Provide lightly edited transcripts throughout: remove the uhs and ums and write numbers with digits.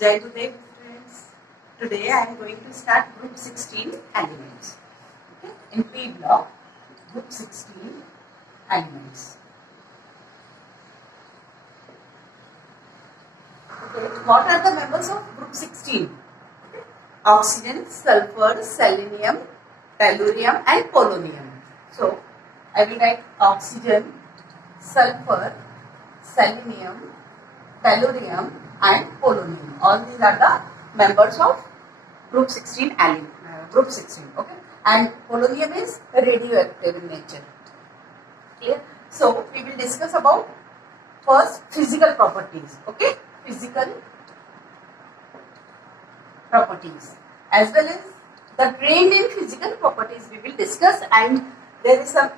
Jai Gurudev friends. Today I am going to start group 16 elements. Okay? In P block, group 16 elements. Okay. What are the members of group 16? Okay. Oxygen, sulfur, selenium, tellurium and polonium. So I will write oxygen, sulfur, selenium, tellurium and polonium. All these are the members of group 16 group 16. Okay, and polonium is radioactive in nature. Clear? So we will discuss about first physical properties. Okay, physical properties as well as the trained in physical properties we will discuss, and there is some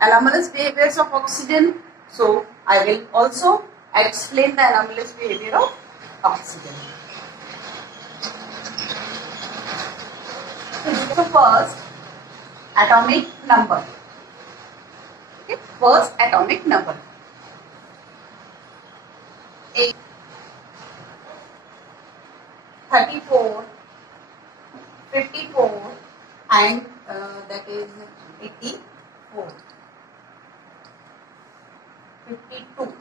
anomalous behaviors of oxygen. So I will also explain the anomalous behavior of oxygen. So first, atomic number. Okay, first atomic number. 8, 34, 54 and that is 84, 52.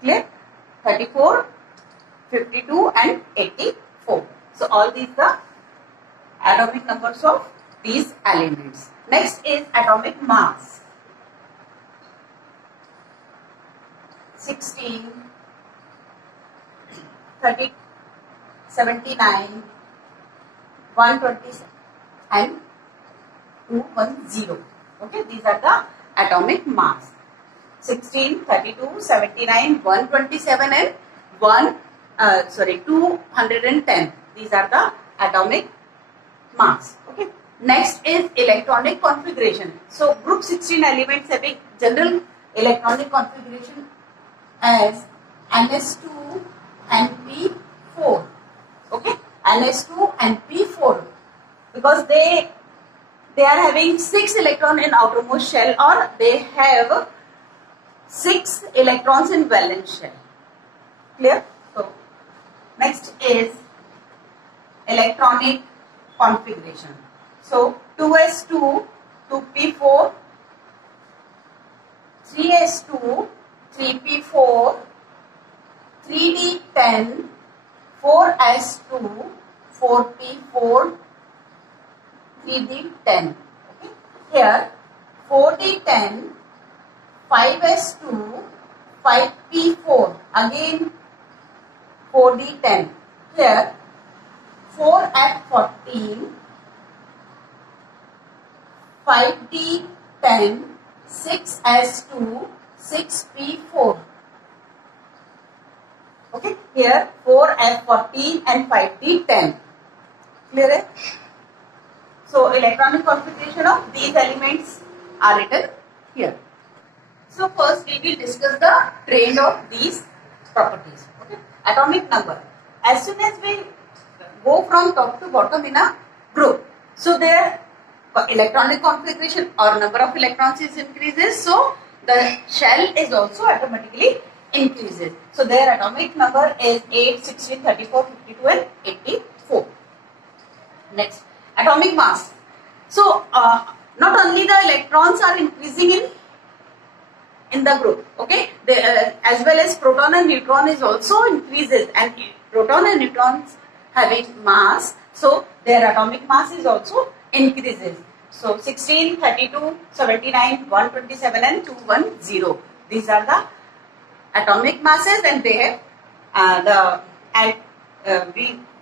Clear? 34, 52 and 84. So all these are atomic numbers of these elements. Next is atomic mass. 16, 30, 79, 127 and 210. Okay, these are the atomic mass. 16, 32, 79, 127 and 210. These are the atomic mass. Okay. Next is electronic configuration. So group 16 elements having general electronic configuration as Ns2 and P4. Okay, Ns2 and P4 because they are having 6 electrons in outermost shell, or they have 6 electrons in valence shell. Clear? So next is electronic configuration. So 2s2, 2p4, 3s2, 3p4, 3d10, 4s2, 4p4, 3d10. Okay. Here 4d10, 5s2, 5p4, again 4d10. Here 4f14, 5d10, 6s2, 6p4. Okay, here 4f14 and 5d10. Clear? So electronic configuration of these elements are written here. So first we will discuss the trend of these properties. Okay, atomic number. As soon as we go from top to bottom in a group, so their electronic configuration or number of electrons is increases, so the shell is also automatically increases. So their atomic number is 8, 16, 34, 52 and 84. Next, atomic mass. So not only the electrons are increasing in the group, okay, as well as proton and neutron is also increases, and proton and neutrons having mass, so their atomic mass is also increases. So 16, 32, 79, 127 and 210. These are the atomic masses, and they have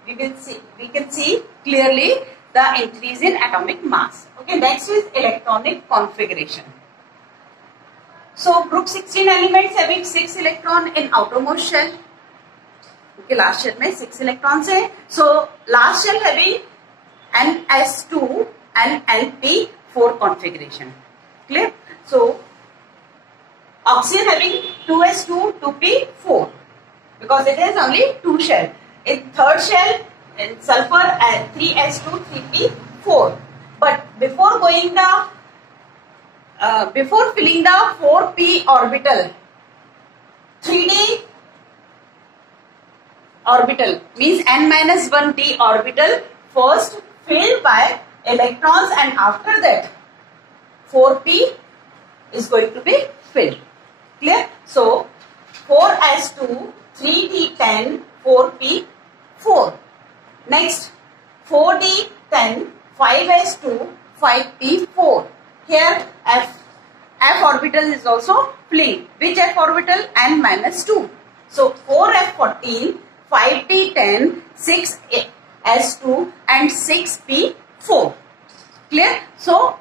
we can see clearly the increase in atomic mass. Okay, next is electronic configuration. So group 16 elements having 6 electron in outermost shell. Okay, last shell में 6 electrons है. So last shell having Ns2 and Np4 configuration. Clear? So oxygen having 2s2, 2p4 because it has only 2 shell. In third shell, in sulfur 3s2, 3p4. But before going the before filling the 4p orbital, 3d orbital means n minus 1 d orbital first filled by electrons, and after that 4p is going to be filled. Clear? So 4s2, 3d10, 4p, 4. Next 4d10, 5s2, 5p, 4. Here f orbital is also filling. Which f orbital? N minus 2. So 4f14, 5d10, 6s2 and 6p4. Clear? So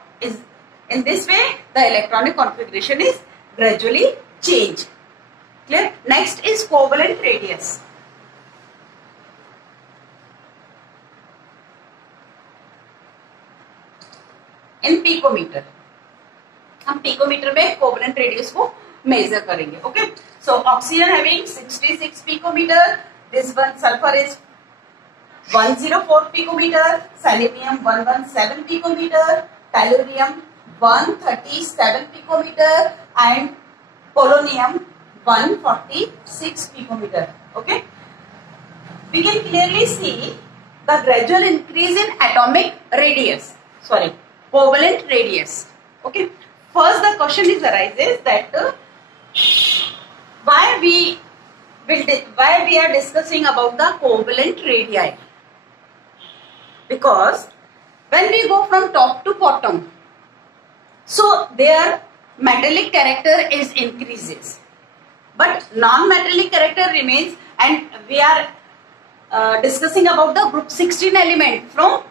in this way the electronic configuration is gradually changed. Clear? Next is covalent radius. In picometer. हम picometer में covalent radius को measure करेंगे. Okay. So oxygen having 66 picometer. This one sulfur is 104 picometer. Selenium 117 picometer. Tellurium 137 picometer and polonium 146 picometer. Okay. We can clearly see the gradual increase in atomic radius. Sorry, covalent radius. Okay. First, the question is arises that why we are discussing about the covalent radii? Because when we go from top to bottom, so their metallic character is increases, but non-metallic character remains, and we are discussing about the group 16 element from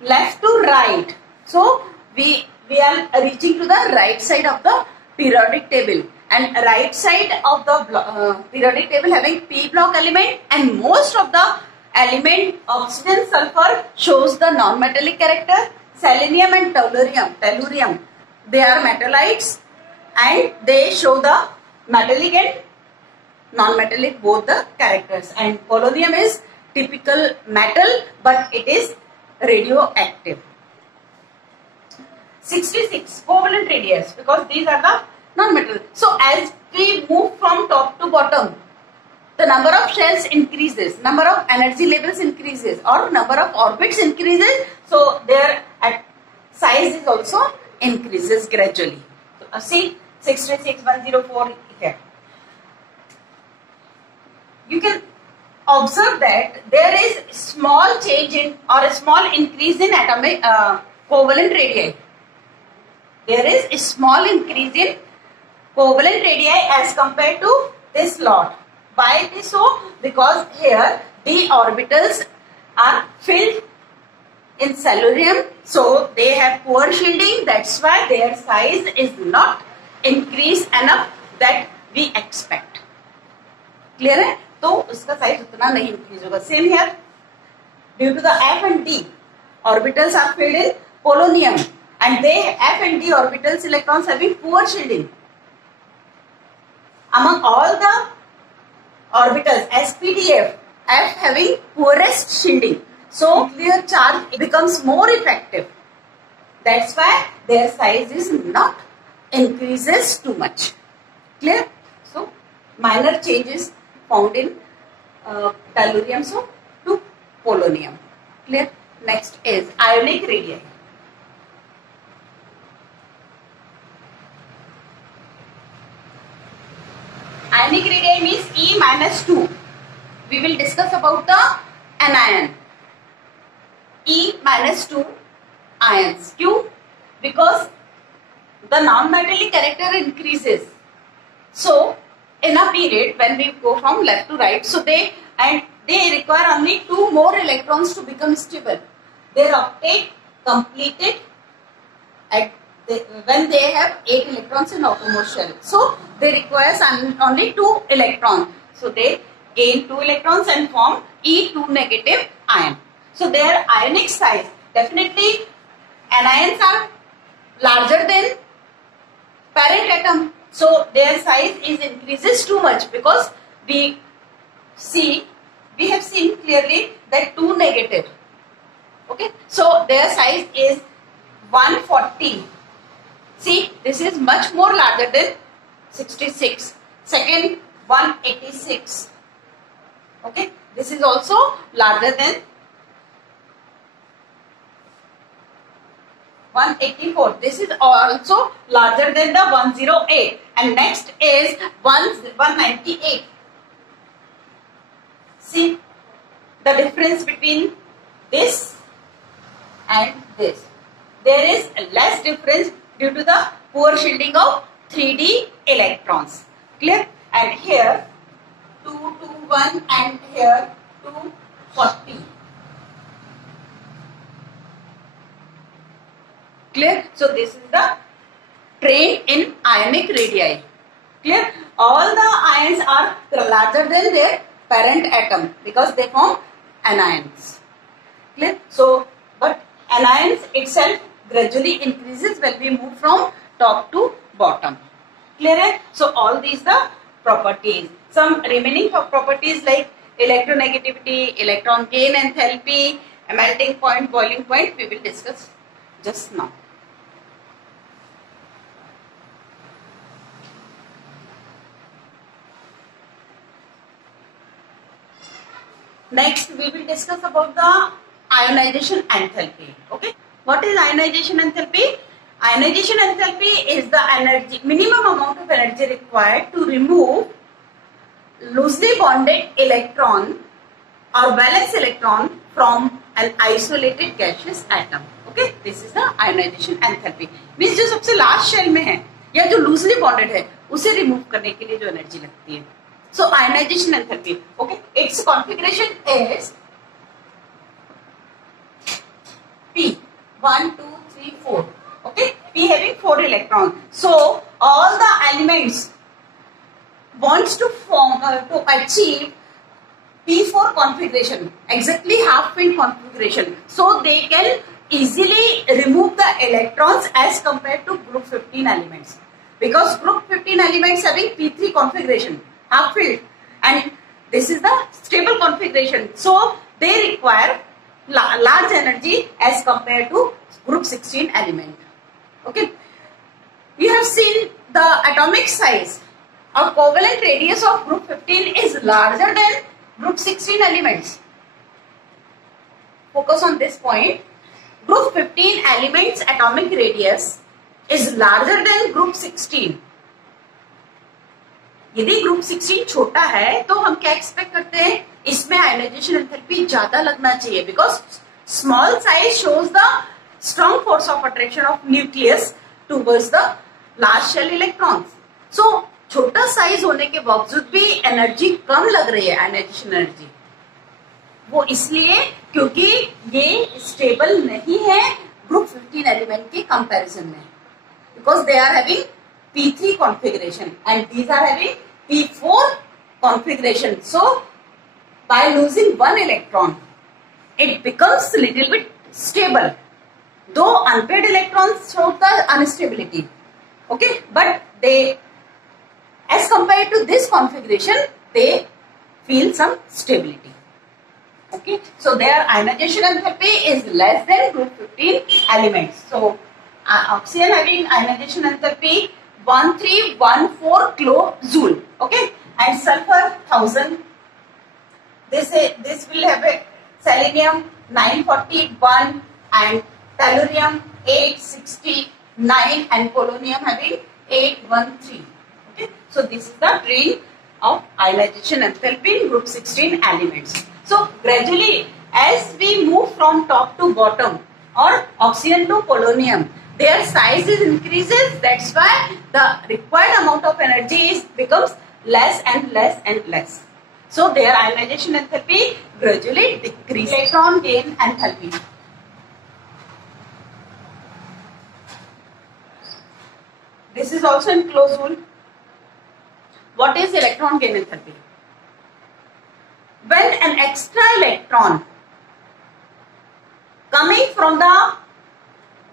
left to right. So we are reaching to the right side of the periodic table, and right side of the periodic table having p block element, and most of the element oxygen, sulfur shows the non-metallic character. Selenium and tellurium they are metallites and they show the metallic and non-metallic both the characters, and polonium is typical metal but it is radioactive. 66 covalent radius, because these are the non-metal. So as we move from top to bottom, the number of shells increases, number of energy levels increases, or number of orbits increases, so their size is also increases gradually. So, see 66, 104 here. You can observe that there is small change in or a small increase in atomic covalent radii. There is a small increase in covalent radii as compared to this lot. Why it is so? Because here the orbitals are filled in selenium, so they have poor shielding. That's why their size is not increased enough that we expect. Clear है? तो उसका size उतना नहीं increase होगा. Same here. Due to the F and D orbitals are filled in polonium, and they F and D orbitals electrons having poor shielding. Among all the orbitals, SPDF, F having poorest shielding. So nuclear charge becomes more effective. That's why their size is not increases too much. Clear? So minor changes found in tellurium so to polonium. Clear? Next is ionic radii. Ionic radii means E minus 2. We will discuss about the anion. E minus 2 ions. Q? Because the non-metallic character increases. So in a period when we go from left to right, so they require only 2 more electrons to become stable. Their octet completed at when they have 8 electrons in outermost shell. So they require only 2 electrons. So they gain 2 electrons and form E2 negative ion. So their ionic size, definitely anions are larger than parent atom. So their size is increases too much, because we have seen clearly that 2 negative. Okay, so their size is 140. See, this is much more larger than 66. Second, 186. Okay, This is also larger than 184. This is also larger than the 108. And next is 198. See the difference between this and this. There is less difference due to the poor shielding of 3d electrons. Clear? And here 221 and here 240. Clear? So this is the trend in ionic radii. Clear? All the ions are larger than their parent atom because they form anions. Clear? So, but anions itself gradually increases when we move from top to bottom. Clear? So all these the properties. Some remaining properties like electronegativity, electron gain enthalpy, melting point, boiling point, we will discuss just now. Next, we will discuss about the ionization enthalpy. Okay, what is ionization enthalpy? Ionization enthalpy is the energy, minimum amount of energy required to remove loosely bonded electron or valence electron from an isolated gaseous atom. Okay, this is the ionization enthalpy. Means जो सबसे last shell में है या जो loosely bonded है उसे remove करने के लिए जो एनर्जी लगती है. So ionization enthalpy. Okay, its configuration is P 1, 2, 3, 4. Okay, P having 4 electrons. So all the elements wants to form to achieve P4 configuration, exactly half filled configuration. So they can easily remove the electrons as compared to group 15 elements. Because group 15 elements having P3 configuration, half filled, and this is the stable configuration. So they require large energy as compared to group 16 element. Okay, you have seen the atomic size or covalent radius of group 15 is larger than group 16 elements. Focus on this point. Group 15 elements atomic radius is larger than group 16. यदि group 16 छोटा है तो हम क्या expect करते हैं, इसमें ionization enthalpy ज्यादा लगना चाहिए because small size shows the strong force of attraction of nucleus towards the large shell electrons. So छोटा साइज होने के बावजूद भी एनर्जी कम लग रही है, आयनाइजेशन एनर्जी. वो इसलिए क्योंकि ये स्टेबल नहीं है ग्रुप 15 एलिमेंट के कंपैरिजन में, because they are having P3 configuration and these are having P4 configuration. So by losing one electron, it becomes little bit stable. Though unpaired electrons show the instability. Okay, but they, as compared to this configuration, they feel some stability. Okay, so their ionization enthalpy is less than group 15 elements. So oxygen having ionization enthalpy 1314 kilojoule. Okay, and sulfur 1000. This will have a selenium 941 and tellurium 869 and polonium having 813. Okay, so this is the range of ionization enthalpy in group 16 elements. So gradually as we move from top to bottom or oxygen to polonium, their size is increases. That's why the required amount of energy becomes less and less and less. So their ionization enthalpy gradually decreases. Electron gain enthalpy. This is also in closed rule. What is electron gain enthalpy? When an extra electron coming from the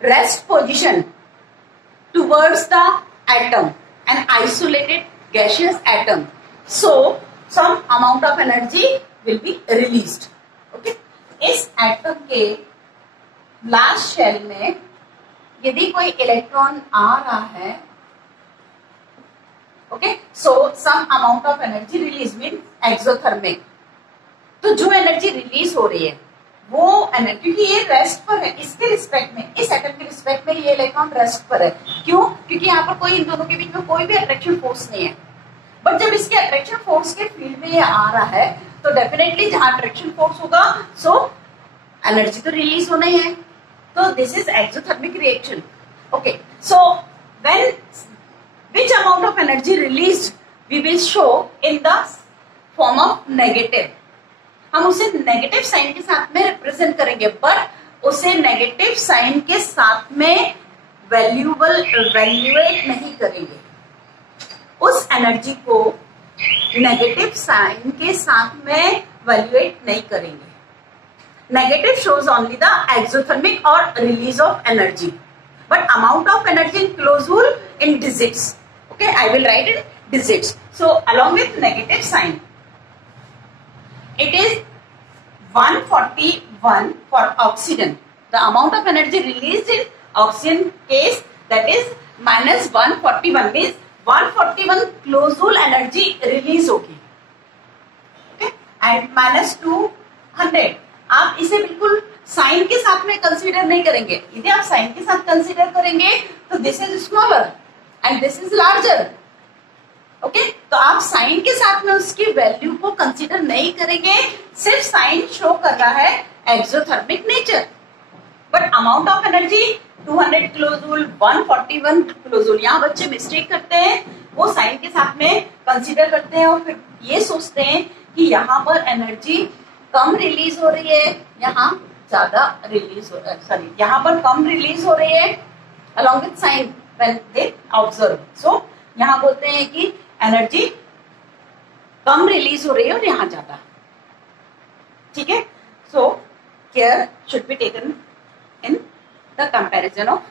rest position towards the atom, an isolated gaseous atom, so some amount of energy will be released. Okay, इस atom के last shell में यदि कोई electron आ रहा है, okay, so some amount of energy release means exothermic. तो जो energy release हो रही है वो एनर्जी, क्योंकि ये रेस्ट पर है, इसके रिस्पेक्ट में, इस एटम के रिस्पेक्ट में ये इलेक्ट्रॉन रेस्ट पर है। क्यों? क्योंकि यहाँ पर कोई, इन दोनों के बीच में कोई भी अट्रैक्शन फोर्स नहीं है। बट जब इसके अट्रैक्शन फोर्स के फील्ड में ये आ रहा है तो डेफिनेटली जहां अट्रैक्शन फोर्स होगा सो एनर्जी तो रिलीज होना ही है। तो this is exothermic reaction. Okay, so when which amount of energy released we will show in the form of negative। हम उसे नेगेटिव साइन के साथ में रिप्रेजेंट करेंगे, बट उसे नेगेटिव साइन के साथ में वैल्यूएट नहीं करेंगे। उस एनर्जी को नेगेटिव साइन के साथ में वैल्यूएट नहीं करेंगे। Negative shows only the exothermic और release of energy, but amount of energy in closed joule in digits। Okay, I will write in digits. So along with negative sign, it is 141 for oxygen. The amount of energy released in oxygen case, that is minus 141, means 141 closed joule energy release होगी। Okay, and minus 200, आप इसे बिल्कुल sign के साथ में consider नहीं करेंगे। यदि आप साइन के साथ कंसीडर करेंगे तो this is smaller and this is larger. Okay, तो आप साइन के साथ में उसकी वैल्यू को कंसीडर नहीं करेंगे, सिर्फ साइन शो कर रहा है exothermic nature. But amount of energy 200 kilo joule, 141 kilo joule, यहाँ बच्चे मिस्टेक करते हैं, वो साइन के साथ में कंसीडर करते हैं और फिर ये सोचते हैं कि यहाँ पर एनर्जी कम रिलीज हो रही है, यहाँ ज्यादा रिलीज हो रहा है, सॉरी यहाँ पर कम रिलीज हो रही है along with sign when they observe। so यहाँ बोलते हैं कि एनर्जी कम रिलीज हो रही है और यहाँ ज्यादा। ठीक है, so care should be taken in the comparison of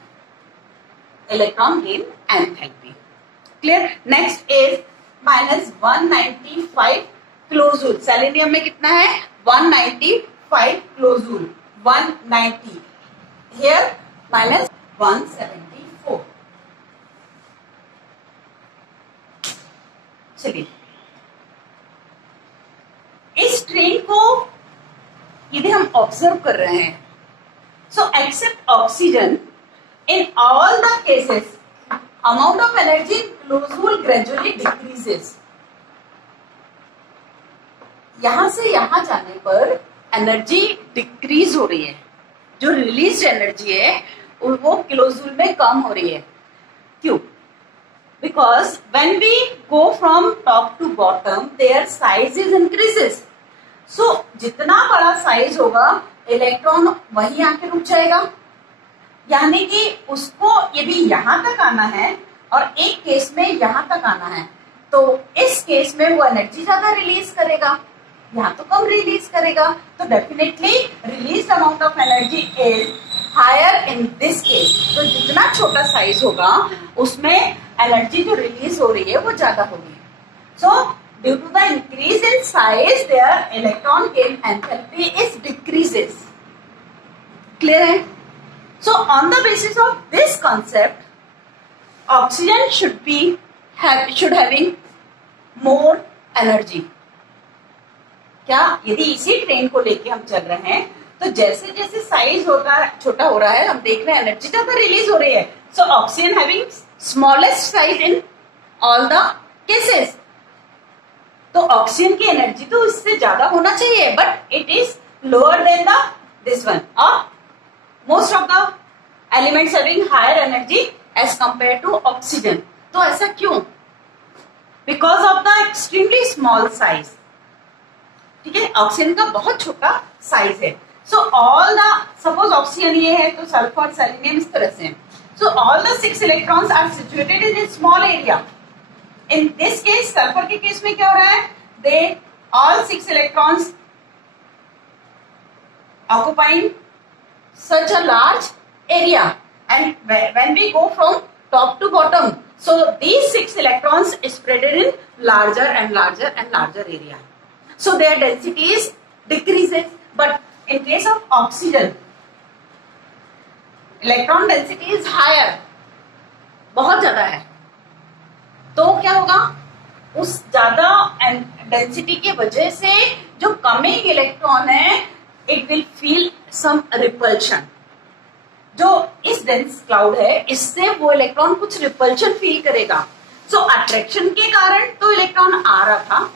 electron gain enthalpy. Clear? Next is minus 195 kilo joule. Selenium में कितना है? 195 किलो जूल, 190 here minus 174। चलिए, इस ट्रेन को यदि हम ऑब्जर्व कर रहे हैं, so except oxygen in all the cases amount of energy in kilo joule gradually decreases. यहां से यहां जाने पर एनर्जी डिक्रीज हो रही है, जो रिलीज एनर्जी है वो किलो जूल में कम हो रही है। क्यों? Because when we go from top to bottom their size is increases. So जितना बड़ा साइज होगा इलेक्ट्रॉन वहीं आके रुक जाएगा, यानी कि उसको यदि यहां तक आना है और एक केस में यहां तक आना है, तो इस केस में वो एनर्जी ज्यादा रिलीज करेगा, यहाँ तो कम रिलीज करेगा। तो definitely release amount of energy is higher in this case. तो जितना छोटा साइज होगा उसमें एनर्जी जो रिलीज हो रही है वो ज्यादा होगी। So due to the increase in size their electron gain enthalpy is decreases. Clear है? So on the basis of this concept oxygen should having more energy. क्या? यदि इसी ट्रेन को लेके हम चल रहे हैं तो जैसे जैसे साइज छोटा हो रहा है, हम देख रहे हैं एनर्जी ज्यादा रिलीज हो रही है। So oxygen having smallest size in all the cases. तो ऑक्सीजन की एनर्जी तो इससे ज्यादा होना चाहिए, but it is lower than the this one. और most of the elements having higher energy as compare to oxygen. तो ऐसा क्यों? Because of the extremely small size. ठीक है, ऑक्सीजन का बहुत छोटा साइज है। So all the, suppose oxygen ये है तो सल्फर सेलेनियम इस तरह से। So all the 6 electrons are situated in a small area. In this case, sulphur के केस में क्या हो रहा है? They all 6 electrons occupying such a large area and when we go from top to bottom, so these 6 electrons spreaded in larger and larger and larger area. So their densities decreases, but in case of oxygen, electron density is higher, बहुत ज्यादा है। तो क्या होगा? उस ज्यादा density की वजह से जो कमिंग इलेक्ट्रॉन है it will feel some repulsion. जो इस डेंस क्लाउड है इससे वो इलेक्ट्रॉन कुछ रिपल्शन फील करेगा। सो अट्रैक्शन के कारण तो इलेक्ट्रॉन आ रहा था,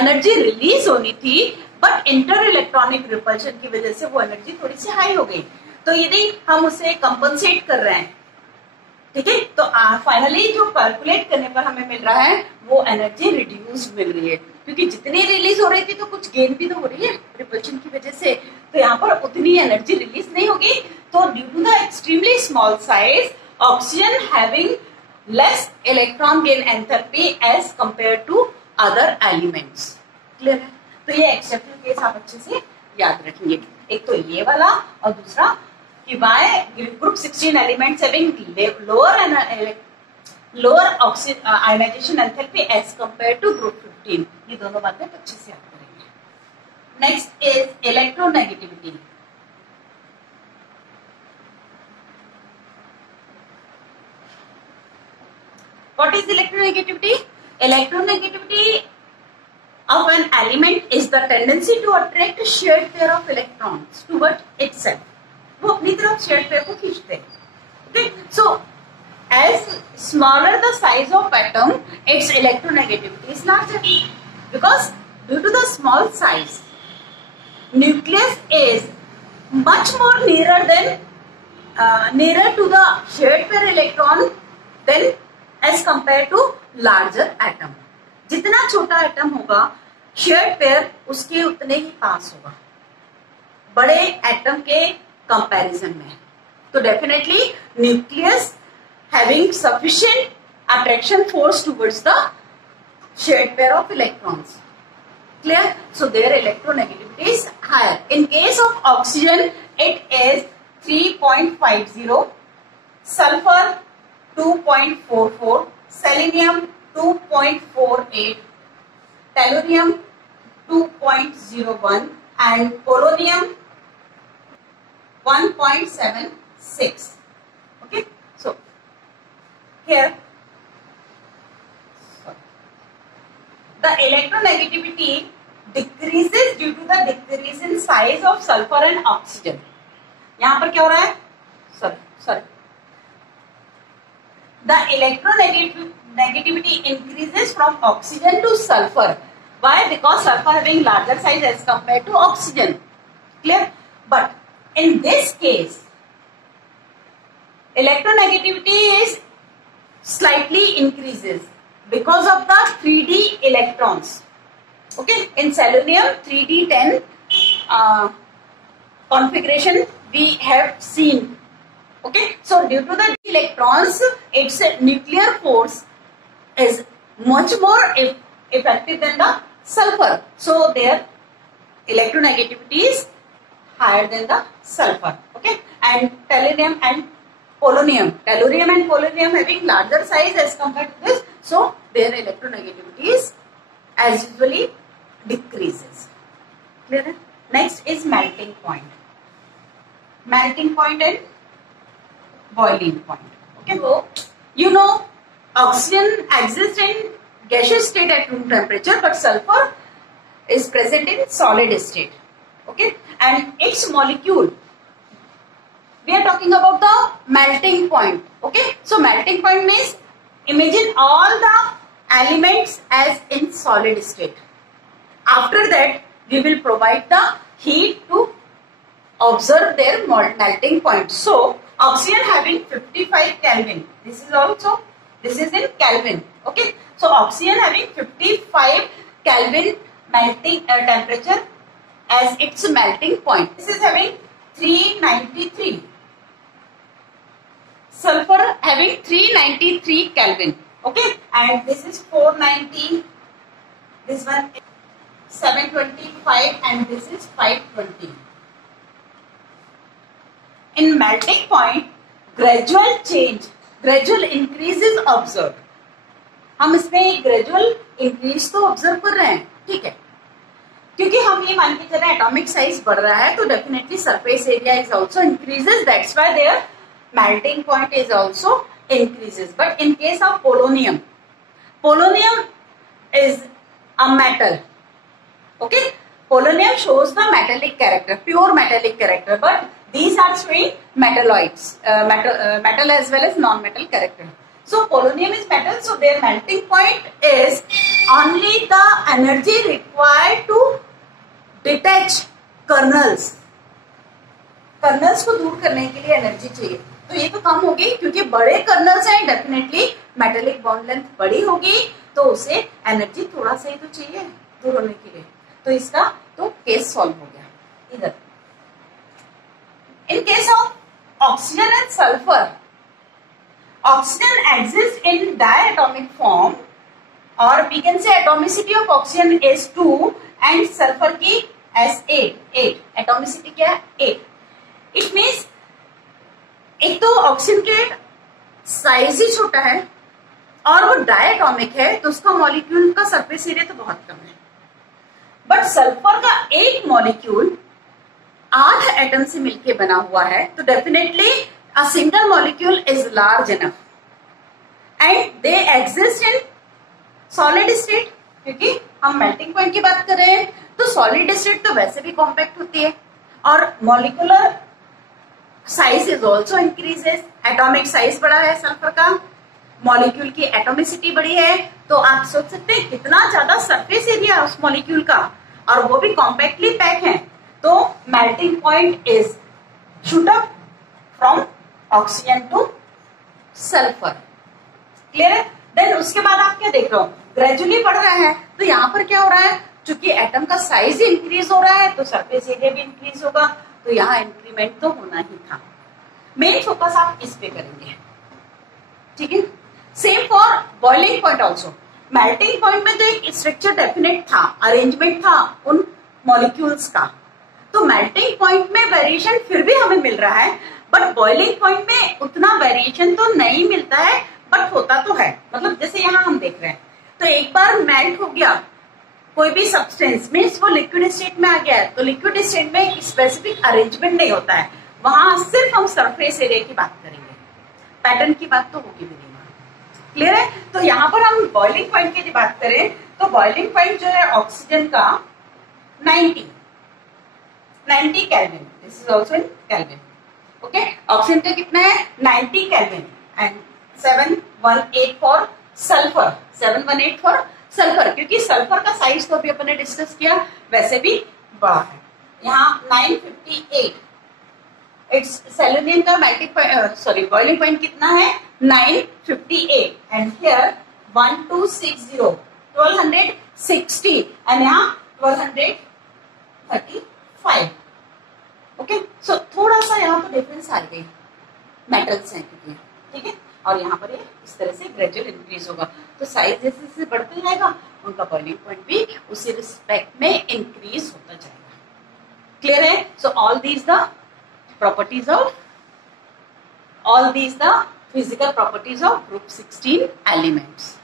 एनर्जी रिलीज होनी थी, बट इंटर इलेक्ट्रॉनिक रिपल्शन की वजह से वो एनर्जी थोड़ी सी हाई हो गई। तो यदि हम उसे कंपनसेट कर रहे हैं, ठीक है, तो फाइनली जो कैलकुलेट करने पर हमें मिल रहा है वो एनर्जी रिड्यूस मिल रही है, क्योंकि जितनी रिलीज हो रही थी तो कुछ गेन भी तो हो रही है रिपल्शन की वजह से। तो यहाँ पर उतनी एनर्जी रिलीज नहीं होगी। तो due to the extremely small size oxygen having less electron gain enthalpy as compare to other elements. Clear है? तो ये एक्सेप्शनल केस आप अच्छे से याद रखेंगे। एक तो ये वाला और दूसरा कि why group 16 elements having lower ionization enthalpy as compare to group 15। ये दोनों बातें अच्छे से याद करेंगे। Next is electronegativity. What is electronegativity? Electronegativity of an element is the tendency to attract a shared pair of electrons toward itself. वो अपनी तरफ shared pair को खींचते हैं। Okay? So, as smaller the size of atom, its electronegativity is larger. Because due to the small size, nucleus is much more nearer to the shared pair electron than as compared to larger atom. जितना छोटा atom होगा shared pair उसके उतने ही पास होगा बड़े atom के comparison में। तो definitely nucleus having sufficient attraction force towards the shared pair of electrons. Clear? So there electronegativity is higher. In case of oxygen it is 3.50, sulphur 2.44, selenium 2.48, tellurium 2.01 and polonium 1.76. Okay, so here the electronegativity decreases due to the decrease in size of sulfur and oxygen. यहां पर क्या हो रहा है? sorry the electronegativity increases from oxygen to sulfur. Why? Because sulfur having larger size as compared to oxygen. Clear? But in this case, electronegativity is slightly increases because of the 3D electrons. Okay, in selenium 3D10 configuration we have seen. Okay, so due to the electrons, its nuclear force is much more effective than the sulfur. So their electronegativity is higher than the sulfur. Okay, and tellurium and polonium having larger size as compared to this, so their electronegativity is as usually decreases. Clear? Next is melting point. Melting point and boiling point. Okay, so you know oxygen exists in gaseous state at room temperature, but sulfur is present in solid state. Okay, and its molecule, we are talking about the melting point. Okay, so melting point means imagine all the elements as in solid state. After that we will provide the heat to observe their melting point. So oxygen having 55 Kelvin. This is in Kelvin. Okay. So oxygen having 55 Kelvin melting temperature as its melting point. This is having 393. Sulfur having 393 Kelvin. Okay. And this is 490. This one is 725 and this is 520. In melting point, gradual increase is observed. हम इसमें gradual increase तो observe कर रहे हैं, ठीक है, क्योंकि हम ये मान के चल रहे हैं atomic size बढ़ रहा है, तो definitely surface area is also increases. That's why their melting point is also increases. But in case of polonium is a metal. Okay, Polonium shows the metallic character, pure metallic character, but these are showing metalloids, metal as well as non-metal character. So polonium is metal, so their melting point is only the energy required to detach kernels. Colonel's को दूर करने के लिए energy चाहिए, तो ये तो कम होगी क्योंकि बड़े कर्नल्स हैं, डेफिनेटली मेटेलिक बॉन्ड लेंथ बड़ी होगी, तो उसे एनर्जी थोड़ा सा ही तो चाहिए दूर होने के लिए, तो इसका तो केस सॉल्व हो गया इधर. In case of oxygen and sulphur, oxygen exist in diatomic form और we can say atomicity of oxygen is 2 and sulphur की as 8. एटोमिसिटी क्या है? 8. इट मीन्स एक तो ऑक्सीजन के साइज ही छोटा है और वो डायटोमिक है, तो उसका मॉलिक्यूल का सरफेस एरिया तो बहुत कम है. बट सल्फर का एक मॉलिक्यूल 8 एटम से मिलके बना हुआ है, तो definitely a single molecule is large enough and they exist in solid state. क्योंकि हम मेल्टिंग पॉइंट की बात कर रहे हैं, तो सॉलिड स्टेट तो वैसे भी कॉम्पैक्ट होती है और molecular size is also increases. Atomic size बड़ा है सल्फर का, मॉलिक्यूल की एटोमिसिटी बड़ी है, तो आप सोच सकते हैं कितना ज्यादा सरफेस एरिया उस मॉलिक्यूल का, और वो भी कॉम्पैक्टली पैक है, तो melting point is shoot up from oxygen two sulphur. Clear है? देन उसके बाद आप क्या देख रहे हो, ग्रेजुअली बढ़ रहा है, तो यहाँ पर क्या हो रहा है, चूंकि एटम का साइज इंक्रीज हो रहा है तो सरफेस एरिया भी इंक्रीज होगा, तो यहाँ इंक्रीमेंट तो होना ही था. मेन फोकस आप इस पे करेंगे. ठीक है? Same for boiling point also. Melting point में तो एक स्ट्रक्चर डेफिनेट था, अरेंजमेंट था उन मॉलिक्यूल्स का, तो मेल्टिंग पॉइंट में वेरिएशन फिर भी हमें मिल रहा है, बट बॉइलिंग पॉइंट में उतना वेरिएशन तो नहीं मिलता है, बट होता तो है. मतलब जैसे यहाँ हम देख रहे हैं, तो एक बार मेल्ट हो गया कोई भी सब्सटेंस, मीन्स वो लिक्विड स्टेट में आ गया है, तो लिक्विड स्टेट में स्पेसिफिक अरेंजमेंट नहीं होता है, वहां सिर्फ हम सरफेस एरिया की बात करेंगे, पैटर्न की बात तो होगी भी नहीं. क्लियर है? तो यहाँ पर हम बॉइलिंग पॉइंट की बात करें, तो बॉइलिंग पॉइंट जो है ऑक्सीजन का 90 kelvin. This is also in kelvin. Okay, oxygen का कितना है? 90 kelvin and 718 for sulphur. 718 for sulphur, क्योंकि सल्फर का साइज तो अभी अपन ने डिस्कस किया वैसे भी बड़ा है. यहाँ 958. इट्स सेलेनियम का मेल्टिंग बॉइलिंग पॉइंट कितना है? 958 एंड हियर 1260 1260 एंड यहाँ 1235. ओके, सो थोड़ा सा यहाँ तो डिफरेंस आ गई, मेटल्स हैं क्योंकि. ठीक है, और यहाँ पर ये इस तरह से ग्रेजुअल इंक्रीज होगा, तो साइज जैसे जैसे बढ़ते जाएगा उनका बॉइलिंग पॉइंट भी उसी रिस्पेक्ट में इंक्रीज होता जाएगा. क्लियर है? So all these the properties of all these the physical properties of group 16 elements.